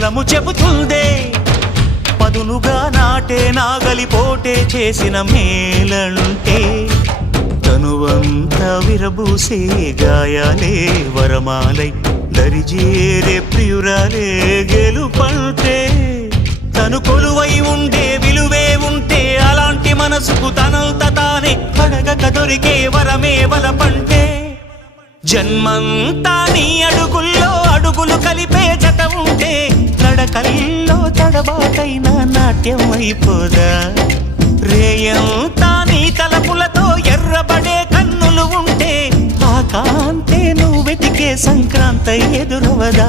పొలము చెబుతుందే పదునుగా నాటే నాగలిపోటే చేసిన మేలంటే తనువంతా విరబూసే గాయాలే వరమాలై దరిజేరే ప్రియురాలే గెలుపంటే తను కొలువై ఉండే విలువే ఉంటే అలాంటి మనసుకు తనంత తానే అడగక దొరికే వరమే వలపంటే జన్మంతా నీ అడుగుల్లో అడుగులు కలిపే జత ఉంటే నడకల్లో తడబాటైన నాట్యం అయిపోదా రేయంతా నీ తలపులతో ఎర్రబడే కన్నులు ఉంటే ఆ కాంతే నువ్వు వెతికే సంక్రాంతి ఎదురవదా